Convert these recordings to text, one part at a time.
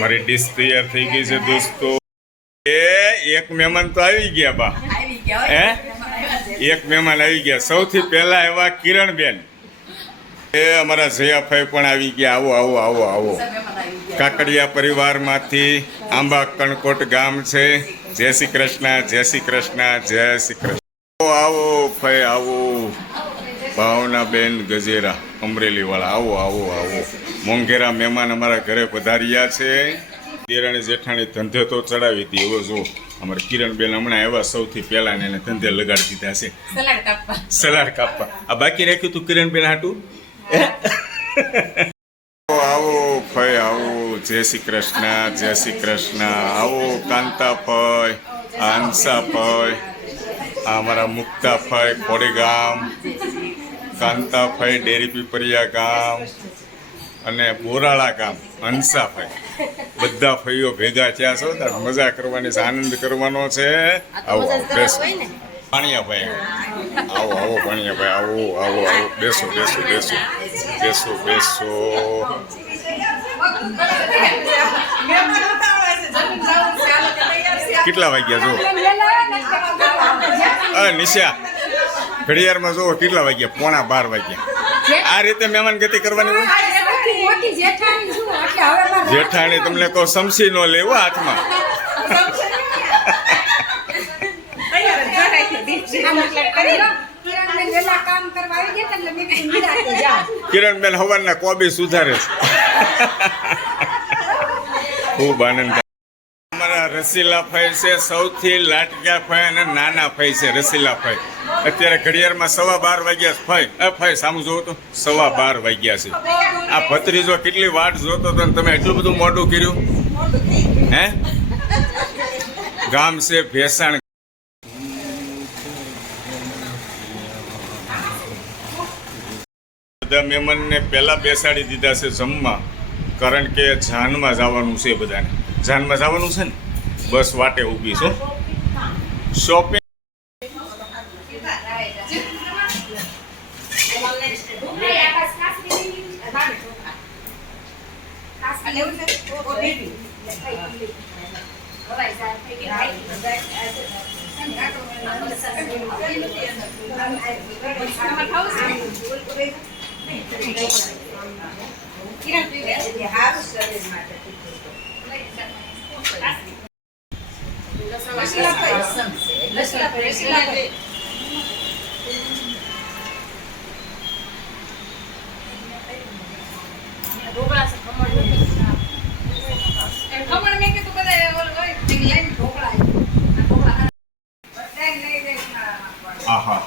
મારી ડીશ તૈયાર થઈ ગઈ છે દોસ્તો. એક મહેમાન તો આવી ગયા બા. હે, એક મહેમાન આવી ગયા. સૌથી પહેલા એવા કિરણબેન, એ અમારા જયાભાઈ પણ આવી ગયા. આવો આવો આવો આવો. કાકડિયા પરિવારમાંથી આંબા કણકોટ ગામ છે. જય શ્રી કૃષ્ણ, જય શ્રી કૃષ્ણ, જય શ્રી કૃષ્ણ. આવો ભાઈ આવો. ભાવનાબેન ગજેરા અમરેલી વાળા, આવો આવો આવો. મોંઘેરા મહેમાન અમારા ઘરે પધાર્યા છે. દેરાણી જેઠાણી ધંધે તો ચડાવી હતી. એવો જો અમારે કિરણબેન હમણાં એવા સૌથી પહેલા ને એને ધંધે લગાડી દીધા છે. સલાડ કાપવા. આ બાકી રાખ્યું તું કિરણબેન હાટું. આવો ભાઈ આવો. જય શ્રી કૃષ્ણ, જય શ્રી કૃષ્ણ. આવો કાંતાભાઈ, હંસાભાઈ, અમારા મુક્તાભાઈ ખોડી ગામ, કાંતાભાઈ ડેરી પીપરિયા ગામ અને બોરાળા ગામ હંસાભાઈ. બધા ભાઈઓ ભેગા થયા છો. મજા કરવાની છે, આનંદ કરવાનો છે. આવો બેસો પાણીયાભાઈ, આવો આવો પાણીયાભાઈ, આવો આવો આવો. બેસો બેસો બેસો બેસો બેસો. કેટલા વાગ્યા જો નિશા ઘડિયાળમાં જુઓ કેટલા વાગ્યા? 11:15 વાગ્યા. આ રીતે મહેમાન ગતિ કરવાની હોય. જેઠાણી તમને કહો સમસી નો લેવો હાથમાં. કિરણબેન હવારના કોબી સુધારે છે. ખૂબ આનંદ. અમારા રસીલાભાઈ છે, સૌથી લાટક્યા ભાઈ અને નાના ભાઈ છે રસીલાભાઈ. અત્યારે ઘડિયાળમાં 12:15 વાગ્યા. ભાઈ સામું જોવો તો 12:15 વાગ્યા છે. આ ભત્રીજો કેટલી વાટ જોતો હતો ને તમે એટલું બધું મોડું કર્યું. હે, ગામ છે ભેસાણ. બધા મહેમાનને પહેલા બેસાડી દીધા છે જમવા, કારણ કે જાનમાં જવાનું છે. બધાને જાનમાં જવાનું છે ને, બસ વાટે ઊભી છે. શોપિંગ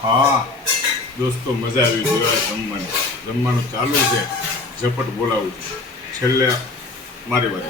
હા દોસ્તો, મજા આવી ગઈ. જમવાનું ચાલુ છે. ઝપટ બોલાવું છેલ્લે મારી વાત.